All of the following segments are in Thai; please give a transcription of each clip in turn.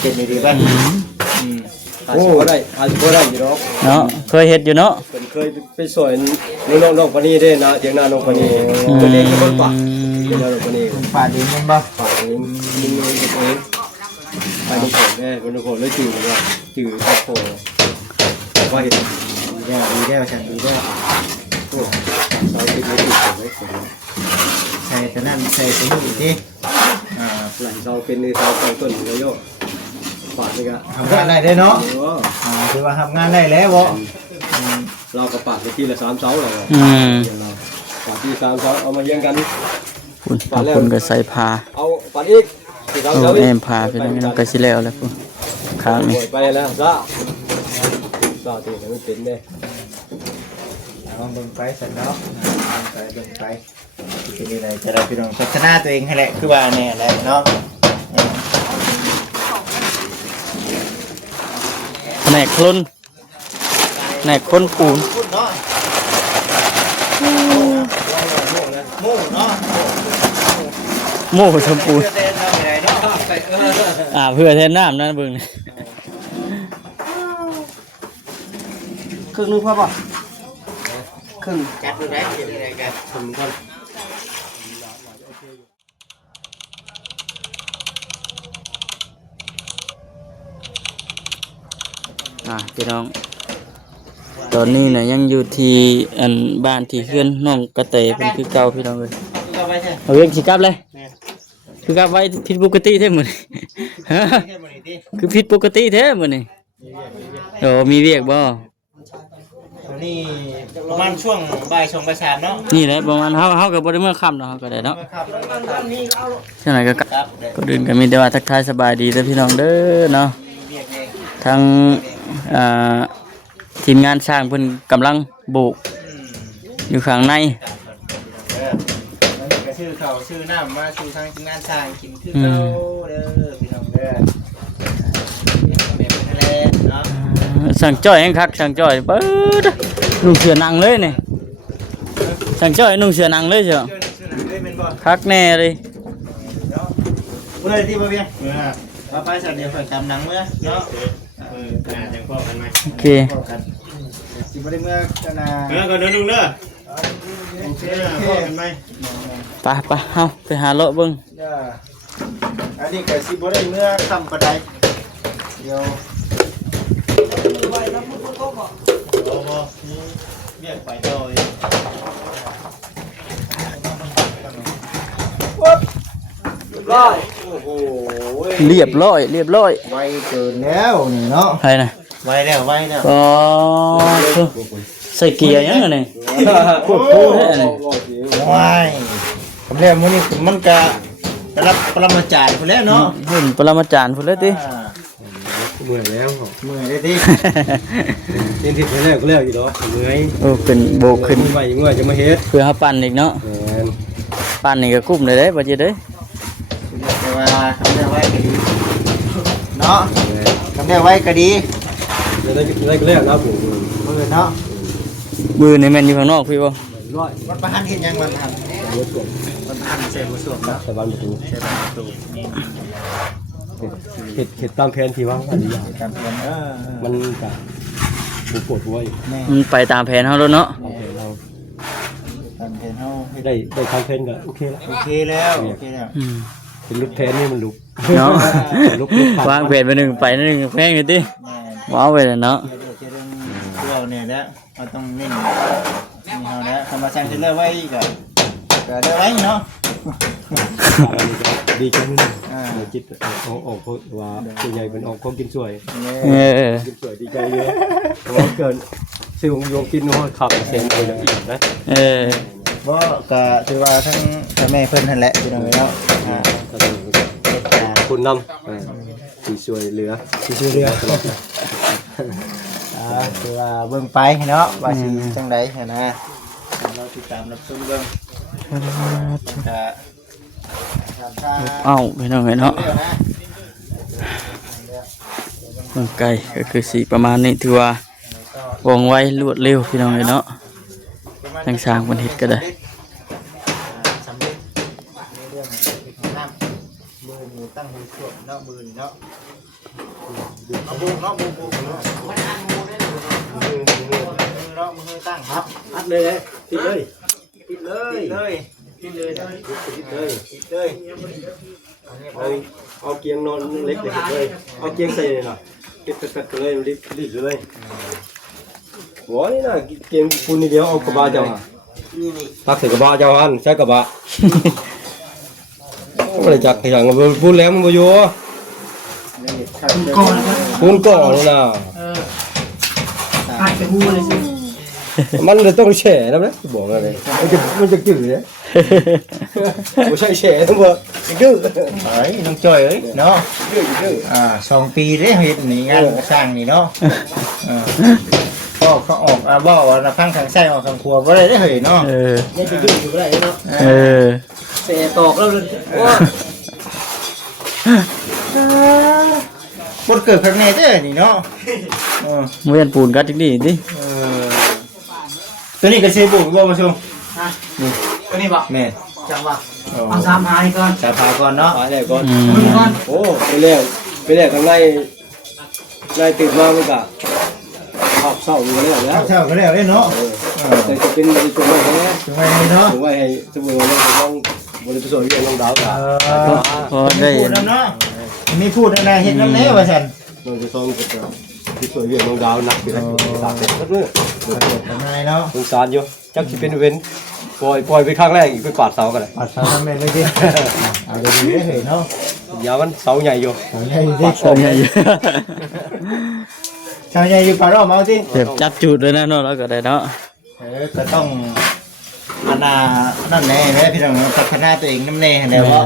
เป็นดีๆบ้างอาชีพได้อยู่เนาะเคยเฮ็ดอยู่เนาะเคยไปสวยน้องปานีได้นะเถียงนาน้องปานีตัวเองก็คนป่าเถียงนาน้องปานีป่าดินมันบ่ป่าเองยิงเลยตัวเองไปทุกคนแน่คนทุกคนเลยจืดเลยจืดครอบครัวว่าเห็นดีแล้วฉันดีแล้วเราคิดไม่ถูกเลยใช่แต่นั่นใช่ตัวนี้ที่หลังเราเป็นในเราเป็นต้นเลยโย่ป่านี่ก็ทำงานได้ได้เนาะคือว่าทำงานได้แล้วบ่เรากับป่าที่ละ3 เสาเราป่าที่3 เสาเอามาเยี่ยงกันคุณก็ใส่ผ้าเอาป่าอีกแอมผ้าพี่น้องก็สิแล้วแล้วพุ่นข้างนี้ไปแล้วซ่าตีมันเป็นเด้ลองเบิ่งไปสันเนาะเบิ่งไปเป็นยังไงจะได้พี่น้องพัฒนาตัวเองให้แหละคือว่าแน่แหละเนาะแหนกคลุนแหนกคนปูนโม่ชมพูเพื่อแทนน้ำนั่นเบิ่งครึ่งนึงพอป่ะครึ่งจัดดูได้เป็นยังไงกันทำกันพี่น้องตอนนี้เนี่ยยังอยู่ที่อันบ้านที่เพื่อนน้องกระเตยเป็นคือเก่าพี่น้องเลยเอาเวียงสิกลับเลยคือกลับไว้ผิดปกติแท้มื้อนี้คือผิดปกติแท้มื้อนี้โอ้มีเวียกบ่นี่ประมาณช่วงบ่าย2 บ่าย 3เนาะนี่แหละประมาณเฮาก็บ่ได้เมื่อค่ำเนาะเฮาก็ได้เนาะจังได๋ก็เดินก็มีแต่ว่าทักทายสบายดีเด้อพี่น้องเด้อเนาะทั้งทีมงานสร้างเพิ่นกำลังโบกอยู่ข้างในชื่อเขาชื่อน้ำมาชื่อทางทีมงานสร้างกินคือเขาเด้อพี่น้องเด้อเนาะสั่งจ้อยให้คักสั่งจ้อยเปิดนุ่งเสื้อหนังเลยนี่สั่งจ้อยนุ่งเสื้อหนังเลยเชียวคักแน่เลยเมื่อที่บ่เวียงมาไปสัตว์เดียวเปิดกำหนังเมื่อเนาะจังพ่อกันไหมโอเคสิบ่ได้เมื่อกันนะก่อนเดินลุงเด้อโอเคพ่อกันไหมไปเฮาไปหาเลาะเบิ่งอันนี้ก็สิบ่ได้เมื่อค่ำปานใดเดี๋ยวไว้แล้วมันก็บ่นี่เรียกไปต่อยเรียบร้อยไวเกินแล้วนี่เนาะใช่นะไวแล้วอ๋อใส่เกียร์ยังไงนี่ควบคู่แท้นี่ไวผมเรียกมื้อนี้มันก็รับปรมาจารย์พุ่นแล้วเนาะเห็นปรมาจารย์พุ่นแล้วติเมื่อยแล้วเมื่อยได้ติเห็นที่ไปแล้วก็แล้วอยู่ดอกเมื่อยเป็นโบกขึ้นไปเมื่อยจะมาเฮ็ดเพื่อหาปั่นอีกเนาะปั่นนี่ก็กุ้มได้เด้บ่จิเด้แต่ว่าทำได้ไว้ก็ดีเนาะทำได้ไว้ก็ดีได้ก็แล้วนะผมมือเนาะมือนี่แม่นอยู่ข้างนอกพี่บ่มันประหันเห็นยังมันทำมันประหันเสียบสวมเนาะใส่บ้านประตูเห็ดตามแผนที่ว่าอันนี้ตามแผนมันจะปวดหัวอยู่มันไปตามแผนเฮาแล้วเนาะตามแผนเฮาได้ตามแผนก็โอเคแล้วเป็นลุกแผนนี่มันลุกเนาะวางแผนไปนึงไปนึงแพงอยู่ติว้าวไปแล้วเนาะเราเนี่ยนะเราต้องเน้นนี่เฮานะธรรมชาติจะเลิกไว้ก็ได้ไว้เนาะดีจังจิตออกว่าส่วนใหญ่เป็นออกของกินสวยกินสวยดีใจเยอะเพราะเกินซื้อของโยมกินน้อยขับเสียงเลยอย่างอีกนะเพราะก็ถือว่าทั้งแม่เพิ่นนั่นแหละพี่น้องเนาะคุณนำสีสวยเหลือตลอดคือว่าเบิ่งไปเนาะว่าสิจังได๋นะเราติดตามรับชมเบิ่งพี่น้องเนาะเบิ่งไกลก็คือสีประมาณนี้ถือว่าว่องไวรวดเร็วพี่น้องเนาะทางสร้างมันเฮ็ดก็ได้สำเร็จในเรื่องของน้ำมือตั้งมือช่วยเนาะมือเนาะ เอาบุกเนาะบุกเนาะมันอันมูได้เนาะมือตั้งครับ อัดเลยติดเลย ปิดเลยปิดเลย เอาเกียงนอนเล็กเลยเอาเกียงใส่เลยนะปิดเลยรีบเลยหัวนี่นะเกียงปูนนี่เดียวเอากระบะเจ้าตักใส่กระบะเจ้าอันใช้กระบะไม่ได้จักอย่างพูดแล้วมันบ่อยู่ปูนก่อนเลยนะมันเลยต้องแฉนะเนี่ยบอกอะไรมันจะจืดเลยไม่ใช่แฉทั้งหมดจืด เฮ้ยน้องจอยเอ้ยเนาะ2 ปีได้เฮ็ดนี่งานสร้างนี่เนาะก็เขาออกบ่ว่าพังทางไส้ออกทางครัวบ่ได้เฮ้ยเนาะยังจะยืดอยู่บ่ได้เนาะเสตอกแล้วบดเกิดข้างในเด้อนี่เนาะเวียนปูนกัดจังดีติ ตัวนี้ก็ซื้อบุกบ่มาชมตัวนี้บ่แม่ จังหวะเอา3 พายก่อน จะพาก่อนเนาะ ไปแล้วก่อน มึงก่อน โอ้ไปแล้วข้างในตื่นมามันก็ขับเศร้าอยู่แล้วนะ เท่าก็แล้วเนาะ แต่จะเป็นตัวใหม่แค่ ถึงไว้เนาะ ตัวใหม่ให้สมุนไพรต้องบริสุทธิ์อย่างน้องดาวกัน พอได้ พูดแล้วเนาะมีพูดอะไรเห็นน้ำแน่ว่าฉัน น้องจะต้องบริสุทธิ์อย่างน้องดาวนักอยู่แล้วตากเด็ดมือ ทำไมเนาะ สงสารอยู่จักที่เป็นเว้นปล่อยไปข้างแรกอีกไปปาดเสากันเลย ปัดทำไมเลยดิเอาดีได้เห็นเนาะ ยามันเสาใหญ่อยู่ ใหญ่ดิ ชาวใหญ่ ชาวใหญ่อยู่ปลารอบเอาสิ เจ็บจับจุดเลยนะเนาะแล้วก็ได้เนาะ ก็ต้องนั่นแน่แม่พี่น้องพัฒนาตัวเองน้ำแน่แล้วว่า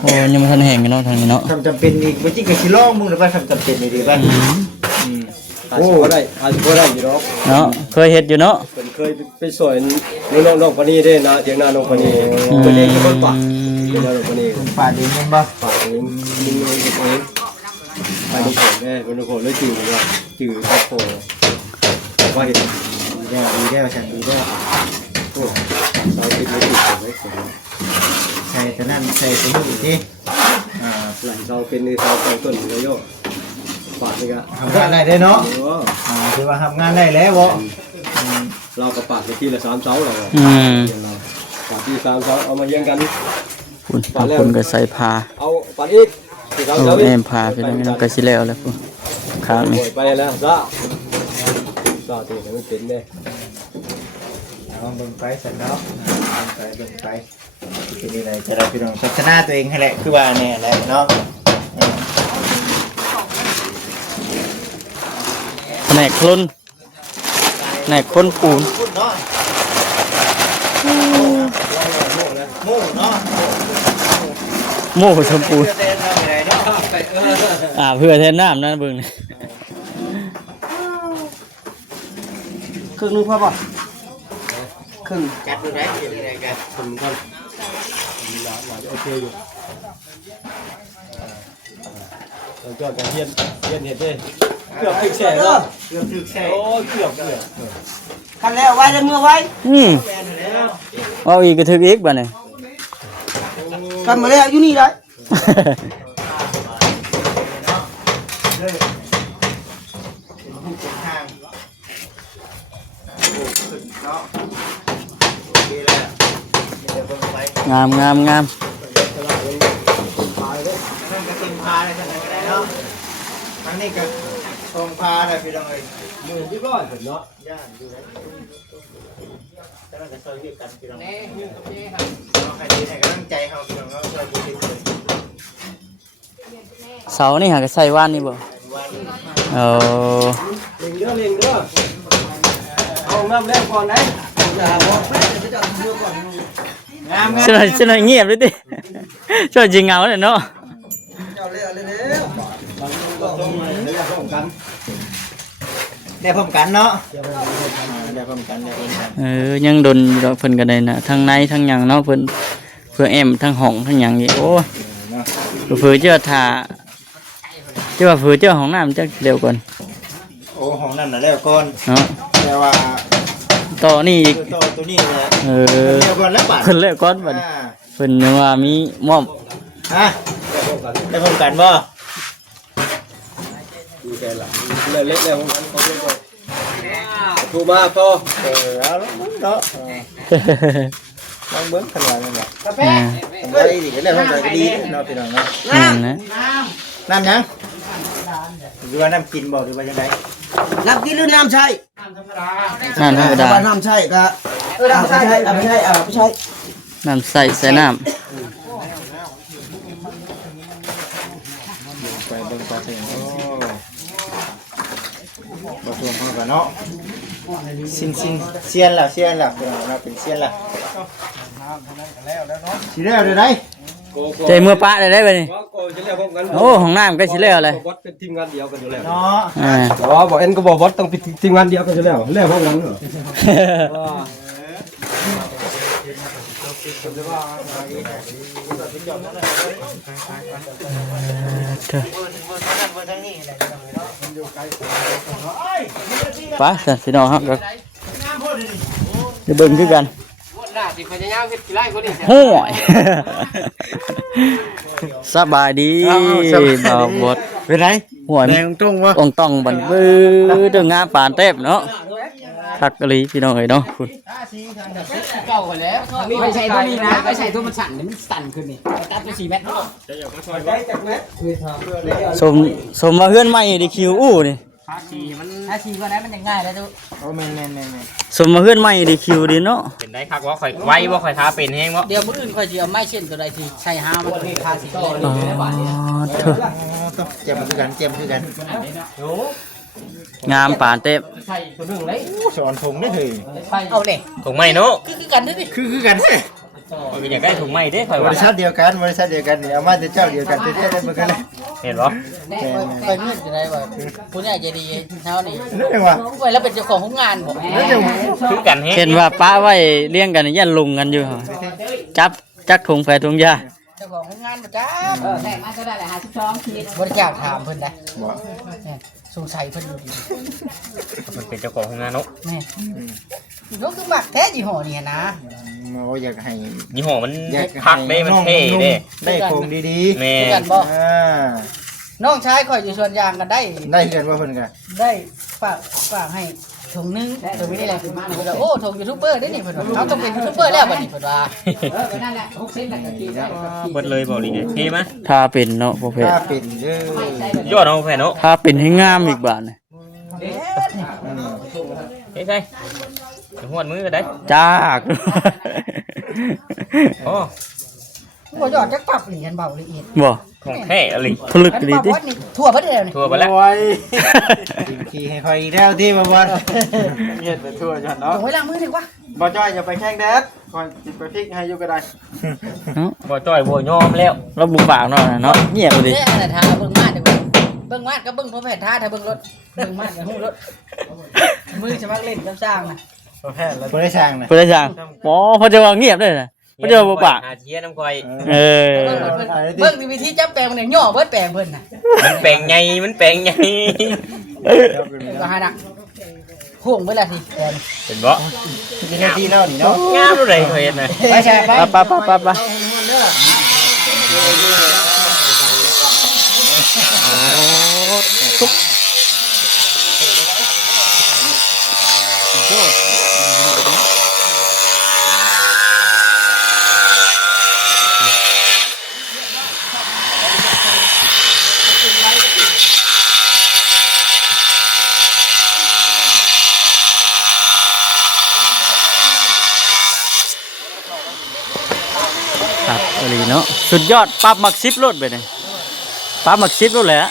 โอ้ยังบ่ทันแห้งกันเนาะทางนี้เนาะ ทำจำเป็นอีกจริงๆก็สิลองมึงหรือว่าทำจำเป็นดีป่ะ อาจจะได้อยู่หรอก เนาะเคยเฮ็ดอยู่เนาะ เป็นเคยไปสอยน้องปานีได้นะเดี๋ยวน้องปานีตัวเองก็คนปากเดี๋ยวน้องปานี ป่าดีเงินบ่ ปากเองยิงเองเองไปดูผมแม่เป็นคนเลยจืดว่าจืดครอบครัวว่าเห็น ดีแล้วฉันดีแล้ว โอ้เราคิดไม่ผิดเลย ใส่ตัวนั้นใส่ตัวนี้อีกทีหลังเราเป็นในเราเป็นต้นหัวโยกปากนี่ก็ ทำงานได้ได้เนาะถือว่าทำงานได้แล้วบ่ เรากับปากในที่ละ3 เสาเราปากที่3 เสาเอามาเยี่ยงกัน คุณบางคนก็ใส่ผ้า เอาปากอีกที่เรา โอ้ เสา แอมผ้าพี่น้องก็สิแล้วแหล้วพุ่นข้างนี้ ไปแล้วซาตีมันเป็นเนี่ย เอาเบิ่งไปสันเนาะเบิ่งไปเป็นยังไงจะได้พี่น้องพัฒนาตัวเองให้แหละคือว่าแน่แหละเนาะ แหนกคลุนแหนกคนปูน เนาะหมูเนาะ โม่ชมปูน เต้นทำอะไรเนาะ เพื่อแทนน้ำนั่นเบิ่งนี่ ครึ่งนึงพอป่ะครึ่ง จัดดูได้เป็นยังไงกัน ทำกันโอเคอยู่เราจอดกันเย็นเห็ดเลยเกือบถึงแฉะแล้ว เกือบถึกแช่ โอ้เกือบเลย คันแล้วไว้แล้วเมื่อไว้ เอาอีกก็ถึกอีกบัดนี้ กันมาแล้วอยู่นี่ได้ งาม นั่นก็ติมพาเลยท่านไหนเนาะทั้งนี้ก็ทรงพาเลยพี่น้องเอ้ย มือที่ร้อยเห็นเนาะ ย่านอยู่แล้วแต่เราจะช่วยพี่กันพี่น้องใครดีให้กำลังใจเขาพี่น้องเราช่วยพี่กัน เสานี่หาก็ใส่ว่านนี่บ่เออ เล็งเด้อเอาน้ำแรกก่อนนะ งาม ช่วยเงียบเลยติช่วยจริงเงาเลยเนาะ ได้พร้อมกันเนาะได้พร้อมกัน ยังดนอยู่ดอกเพิ่นก็ได้นะทั้งในทั้งหยังเนาะเพิ่นเพื่อแอมทั้งห้องทั้งหยังนี่โอ้เผื่อเจ้าท่าเจ้าว่าเผื่อเจ้าห้องน้ำจักเร็วก่อน โอ้ของนั่นน่ะแล้วก่อน เนาะ แต่ว่า ต่อนี่อีก ตัวนี้เนี่ย เ เดียวก่อนแล้วปัด เพิ่นเลิกก่อนบัดเพิ่นว่ามีมอบ ฮะได้พร้อมกันบ่ ดูแกหลังเล็กแล้วงั้นเขาเรียกว่าถูกมาพ่อ เอาแล้วเนาะลองเบิ้งขนาดนั้นแหละ อ่า ไปดิก็แล้วมันก็ดีเนาะพี่น้องเนาะ นั่นนะ น้ำยังหรือว่าน้ำกินบ่หรือว่ายังไง น้ำกินหรือน้ำใช้ น้ำธรรมดา น้ำใช้ก็น้ำใช้ไม่ใช่ไม่ใช่ น้ำใส่น้ ไปเบิ่งปลาเต็มบ่ตัวเขากันเนาะซินเซียนแล้วพี่น้องเราเป็นเซียนแล้วสิแล้วเดี๋ยวได้ ำใจเมื่อปะได้ได้ไปนี่ ก็จะเรียกพวกกัน โอ้ของน้ำก็สิแล้วเลย บอสเป็นทีมงานเดียวกันอยู่แล้ว เนาะ อ่า อ๋อบอกเอ็นก็บอกบอสต้องเป็นทีมงานเดียวกันอยู่แล้วเรียกพวกนั้นเหรอ ไปสันพี่น้องครับก็จะเบิ่งคือกันโห้ย สบายดีบ่าวบด เป็นไร หัว แด นี่ งตรงวะ องต้องบันบื้อเด้งงาปานเต็บเนาะคักกะลีพี่น้องเอ้ยเนาะคุณ เก่ากันแล้วไม่ใช่ตัวนี้นะไม่ใช่ตัวมันสั่นมันสั่นขึ้นนี่ตัดไป4 เมตร สมว่าเฮือนใหม่ได้คิวอู้นี่ ถ้าชีก็ได้มันง่ายแล้วทุก โอ้แม่น สมว่าเฮือนใหม่ได้คิวดีเนาะ เป็นได้คักว่าข่อยไว้ว่าข่อยทาเป็นแห้งวะ เดี๋ยวมื้ออื่นค่อยสิเอาไม้เส้นตัวใดที่ใช้หามันค่าสิเลย อ๋อเถอะ ต้องเจ็บคือกัน งามปานเต็บ ใช่ตัวนึงเลย สอนผมได้เลย เอาเลย ถุงไม้เนาะ คือกันด้วยดิ คือกันแท้ ข่อยก็อยากได้ถุงไม้เด้ข่อย บ ว่า ริษัทเดียวกันนี่เอามาแต่เจ้าเดียวกันเท่ๆได้เหมือนกันเลย เห็นบ่ ไปมีดอยู่ได้ว่าผู้ใหญ่ใจดีเท่านี้ นั่นเองว่ะ ไปแล้วเป็นเจ้าของงานบ่ คือกันแห้ง เห็นว่าป้าไว้เลี้ยงกันยันลุงกันอยู่จับจักถุงแฝถุงยา เจ้าของงานบ่จ้าแม่มาก็ได้แหละ52คิดบ่ได้ถามเพิ่นได้ บ่ สงสัยเพิ่นอยู่ดี มันเป็นเจ้าของโรงงานเนาะ แม่ยกคือมักแท้ยี่ห้อนี่นะ มาอยากให้ ยี่ห้อมัน อยาก คักเด้มันเท่เด้ ได้ของดี แม่ คือกันบ่ อ่า น้องชายข่อยอยู่ส่วนยางกันได้ ได้เงินว่าเพิ่นกัน ได้ฝากให้ถุงนึงถุงนี้แหละเพิ่นว่าโอ้ถุงยูทูบเบอร์ได้นี่เพิ่นว่าเอาต้องเป็นยูทูบเบอร์แล้วบัดนี้เพิ่นว่านั่นแหละ6 เซนแล้วก็กินได้ เบิดเลยบ่ลีเนี่ยเท่มั้ย ถ้าเป็นเนาะพ่อเพชร ถ้าเป็นเด้อย อดเอาแผ่นเนาะ ถ้าเป็นให้งามอีกบาทนี่ เฮ้ยใช่จะหวดมือก็ได้ จาก โอ้ บ่ยอดจักปับนี่กันเบาละเอียด บ่ ของแท้อะไร ผลึกดีติ นี่ทั่วประเทศนี่ ทั่วไปแล้ว โอ้ยขี่ให้คอยอีกแล้วที่บ่บ่เฮ็ดไปทั่วจังเนาะ ถุงไว้ล้างมือดีกว่า บ่จ้อยอย่าไปแข่งแดดคอยสิไปพลิกให้อยู่ก็ได้ บ่จ้อยบ่ยอมแล้ว เราบุกปากเนาะเนาะเงียบดิ เด้อน่ะทาเบิ่งมาดดีกว่าเบิ่งมาดก็เบิ่งพอแผ่นทาถ้าเบิ่งรถเบิ่งมาดก็ฮู้รถมือจะมักเล่นกับสร้างน่ะ บ่ได้สร้างนะ เพิ่นได้จังอ๋อเพิ่นจะว่าเงียบเด้อนะเพิ่นจะว่าบุกปาก หาเชียร์น้ำข่อย เออ เบิ่งวิธีจับแปลงมันเนี่ยย่อเบิดแปลงเพิ่นน่ะ มันแปลงใหญ่มันแปลงใหญ่ ก็หานักโห่งเบิดละสิแปลง เป็นบ่ มีหน้าที่เนาะนี่เนาะ งามเลยข่อยเห็นน่ะ ไปใช่ไป ไปครับอลีเนาะสุดยอดปรับมักซิปรถไปเนี่ยปรับมักซิปรถเลยฮะ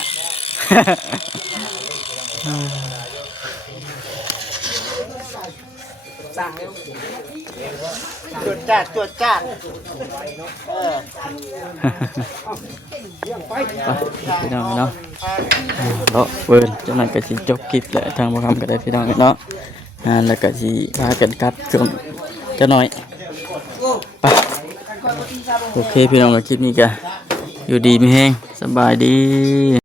ตรวจจ้า พี่น้องเนาะเลาะเวิร์นจังนั้นก็สิจบคลิปแหละทางบ่คำก็ได้พี่น้องเนาะแล้วก็สิพากันกลับช่วงจะหน่อยไปโอเคพี่น้องก็คลิปนี้ก็อยู่ดีมีแฮงสบายดี